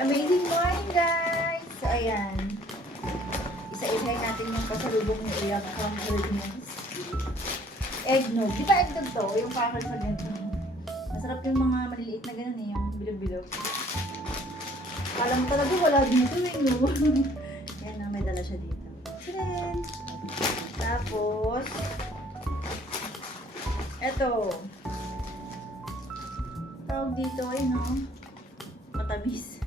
Amazing morning, guys! So, ayan. Isa-isay natin yung pasalubong ni Uyang accomplishments. Eggnog. Di ba eggnog to? Yung parang sa ganito. Masarap yung mga maliliit na ganun eh. Yung bilog-bilog. Kala mo talaga wala dito eh, no? Ayan na, may dala siya dito. Tadaan! Tapos, eto. Tawag dito ay no? Matamis.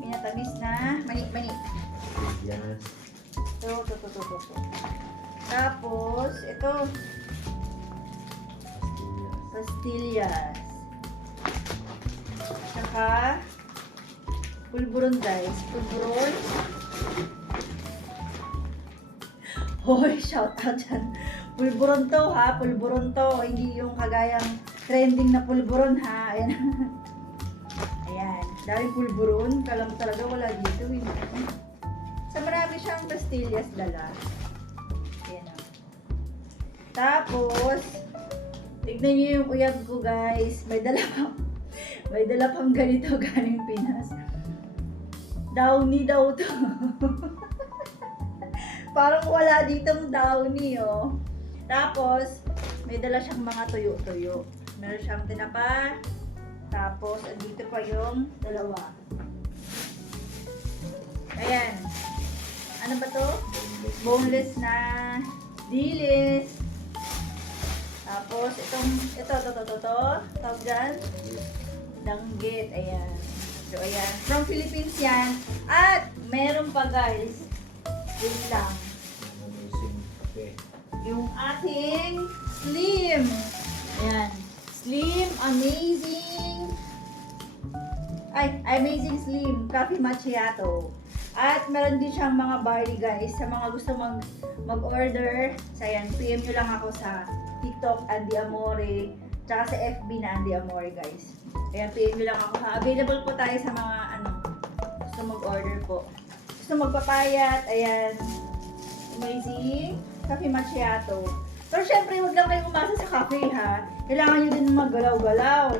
May natamis na mani-mani. Yes. To. Tapos, ito. Pastillas. Tsaka, pulburon guys. Pulburon. Hoy, shout out dyan. Pulburon to ha. Pulburon to. Hindi yung kagayang trending na pulburon ha. Ayan. Ayan. Dahil pulburon. Kala mo talaga wala dito. Sa marami siyang pastillas dala. Ayan o. Tapos, tignan niyo yung uyab ko guys. May dala pang ganito galing Pinas. Downy daw to. Parang wala ditong downy oh. Tapos, may dala siyang mga tuyo-tuyo. Meron siyang tinapa. Tapos, andito pa yung dalawa. Ayan. Ano ba to? Boneless na dilis. Tapos, ito. Tawag dyan. Danggit. Ayan. So, ayan. From Philippines yan. At, meron pa guys. Yun lang. Amazing kape. Yung ating Slim. Ayan. Slim, amazing. Amazing Slim. Coffee Macchiato. At meron din siyang mga barley guys. Sa mga gusto mag-order. So ayan, PM nyo lang ako sa TikTok, Andy Amore. Tsaka sa FB na Andy Amore guys. Ayan, PM nyo lang ako ha. Available po tayo sa mga gusto mag-order po. Gusto magpapayat. Ayan. Amazing. Coffee Macchiato. Pero syempre, huwag lang kayong umasa sa cafe ha. Kailangan nyo din maggalaw-galaw.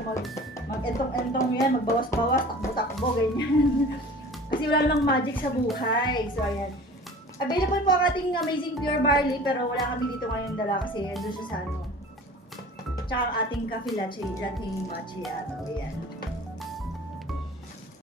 Mag-entong-entong yan. Magbawas-bawas. Takbo-takbo. Ganyan. Kasi wala namang magic sa buhay. So, ayan. Available po ang ating amazing pure barley. Pero wala kami dito ngayon dala kasi doon siya sa ano. Tsaka ang ating coffee latte macchiato. Ayan.